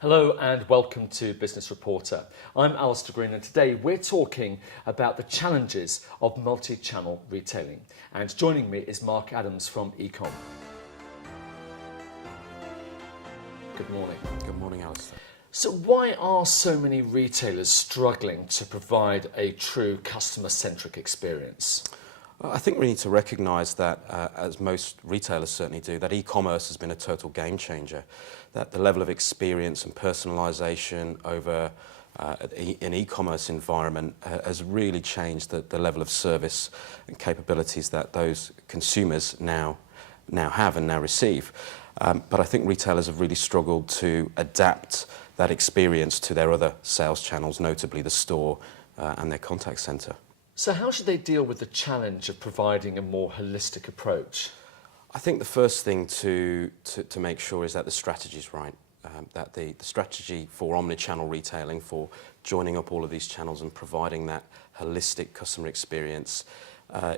Hello and welcome to Business Reporter. I'm Alistair Green and today we're talking about the challenges of multi-channel retailing. And joining me is Mark Adams from eComp. Good morning. Good morning, Alistair. So why are so many retailers struggling to provide a true customer-centric experience? Well, I think we need to recognise that, as most retailers certainly do, that e-commerce has been a total game changer. That the level of experience and personalisation over an e-commerce environment has really changed the level of service and capabilities that those consumers now have and now receive. But I think retailers have really struggled to adapt that experience to their other sales channels, notably the store and their contact centre. So how should they deal with the challenge of providing a more holistic approach? I think the first thing to make sure is that the strategy is right, that the strategy for omni-channel retailing, for joining up all of these channels and providing that holistic customer experience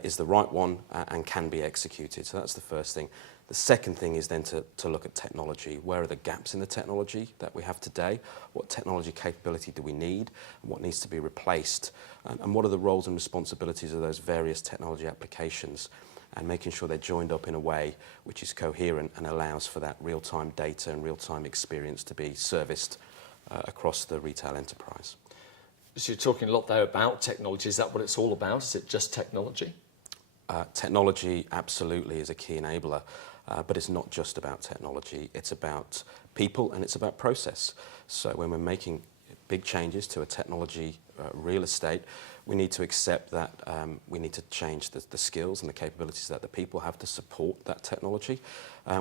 is the right one and can be executed. So that's the first thing. The second thing is then to look at technology. Where are the gaps in the technology that we have today? What technology capability do we need? And what needs to be replaced? And what are the roles and responsibilities of those various technology applications? And making sure they're joined up in a way which is coherent and allows for that real-time data and real-time experience to be serviced across the retail enterprise. So you're talking a lot there about technology. Is that what it's all about? Is it just technology? Technology absolutely is a key enabler. But it's not just about technology, it's about people and it's about process. So when we're making big changes to a technology real estate, we need to accept that we need to change the skills and the capabilities that the people have to support that technology.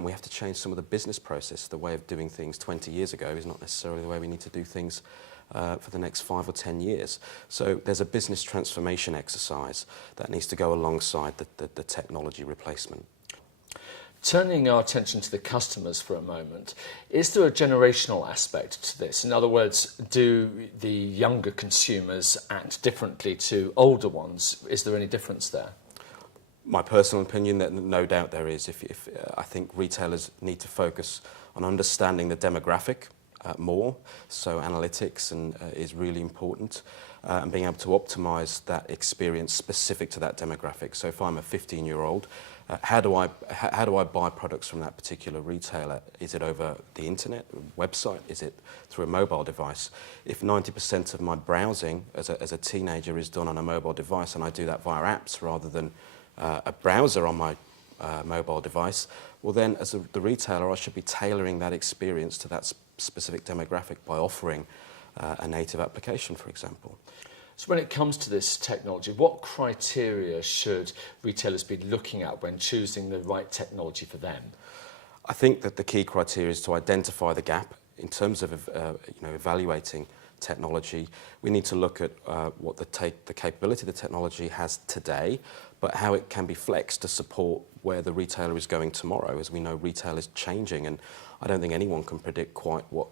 We have to change some of the business process. The way of doing things 20 years ago is not necessarily the way we need to do things for the next 5 or 10 years. So there's a business transformation exercise that needs to go alongside the technology replacement. Turning our attention to the customers for a moment, is there a generational aspect to this? In other words, do the younger consumers act differently to older ones? Is there any difference there? My personal opinion, that no doubt there is. I think retailers need to focus on understanding the demographic more, so analytics is really important, and being able to optimise that experience specific to that demographic. So if I'm a 15-year-old, how do I buy products from that particular retailer? Is it over the internet, website? Is it through a mobile device? If 90% of my browsing as a teenager is done on a mobile device and I do that via apps rather than a browser on my mobile device, well then as the retailer I should be tailoring that experience to that specific demographic by offering a native application, for example. So when it comes to this technology, what criteria should retailers be looking at when choosing the right technology for them? I think that the key criteria is to identify the gap in terms of evaluating technology. We need to look at what the capability the technology has today, but how it can be flexed to support where the retailer is going tomorrow. As we know, retail is changing, and I don't think anyone can predict quite what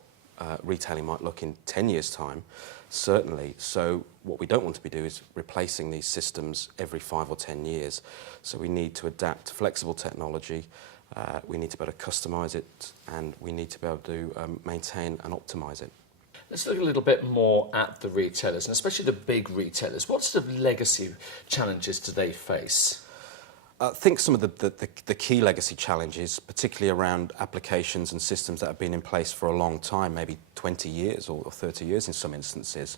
retailing might look in 10 years' time, certainly. So what we don't want to be doing is replacing these systems every 5 or 10 years. So we need to adapt flexible technology, we need to be able to customise it, and we need to be able to maintain and optimise it. Let's look a little bit more at the retailers, and especially the big retailers. What sort of legacy challenges do they face? I think some of the key legacy challenges, particularly around applications and systems that have been in place for a long time, maybe 20 years or 30 years in some instances,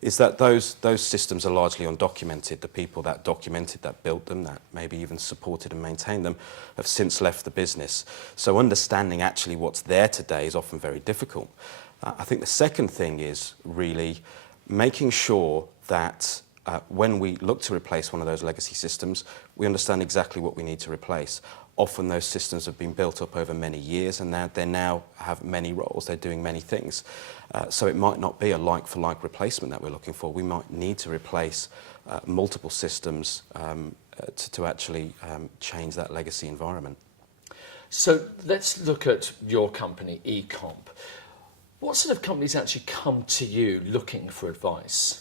is that those systems are largely undocumented. The people that documented, that built them, that maybe even supported and maintained them, have since left the business. So understanding actually what's there today is often very difficult. I think the second thing is really making sure that when we look to replace one of those legacy systems, we understand exactly what we need to replace. Often those systems have been built up over many years and they now have many roles, they're doing many things. So it might not be a like-for-like replacement that we're looking for. We might need to replace multiple systems to actually change that legacy environment. So let's look at your company, eComp. What sort of companies actually come to you looking for advice?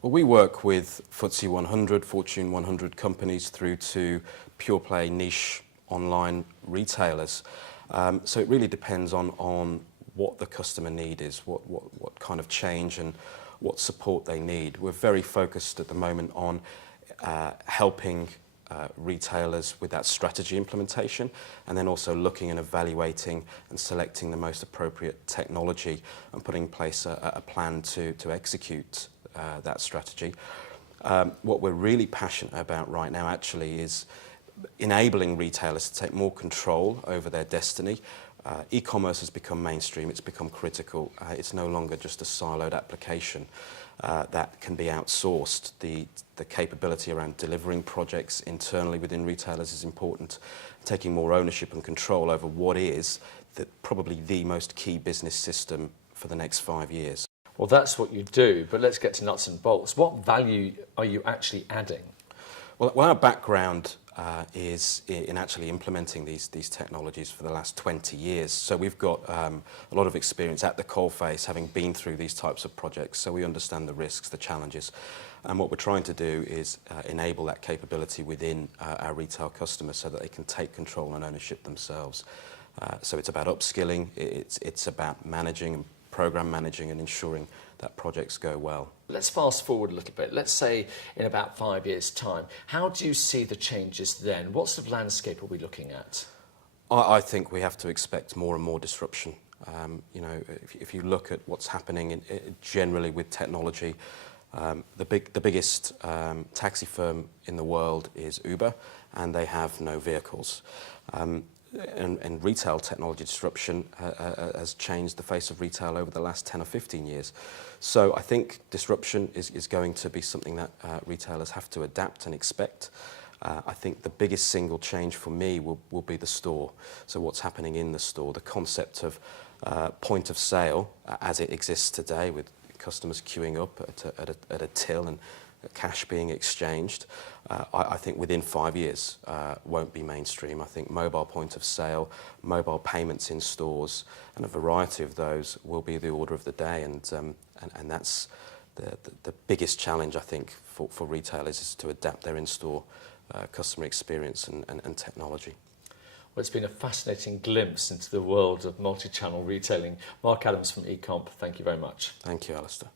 Well, we work with FTSE 100, Fortune 100 companies through to pure play niche online retailers. So it really depends on what the customer need is, what kind of change and what support they need. We're very focused at the moment on helping retailers with that strategy implementation, and then also looking and evaluating and selecting the most appropriate technology and putting in place a plan to execute that strategy. What we're really passionate about right now actually is enabling retailers to take more control over their destiny. E-commerce has become mainstream, it's become critical. It's no longer just a siloed application that can be outsourced. The capability around delivering projects internally within retailers is important. Taking more ownership and control over what is probably the most key business system for the next 5 years. Well, that's what you do, but let's get to nuts and bolts. What value are you actually adding? Well, our background is in actually implementing these technologies for the last 20 years. So we've got a lot of experience at the coalface, having been through these types of projects, so we understand the risks, the challenges. And what we're trying to do is enable that capability within our retail customers so that they can take control and ownership themselves. So it's about upskilling, it's about managing and program managing and ensuring that projects go well. Let's fast forward a little bit. Let's say in about 5 years' time. How do you see the changes then? What sort of landscape are we looking at? I think we have to expect more and more disruption. If you look at what's happening generally with technology, the biggest taxi firm in the world is Uber, and they have no vehicles. And retail technology disruption has changed the face of retail over the last 10 or 15 years. So I think disruption is going to be something that retailers have to adapt and expect. I think the biggest single change for me will be the store. So what's happening in the store, the concept of point of sale as it exists today, with customers queuing up at a till and cash being exchanged, I think within 5 years won't be mainstream. I think mobile point of sale, mobile payments in stores, and a variety of those will be the order of the day, and that's the biggest challenge I think for retailers, is to adapt their in-store customer experience and technology. Well, it's been a fascinating glimpse into the world of multi-channel retailing. Mark Adams from eComp, thank you very much. Thank you, Alistair.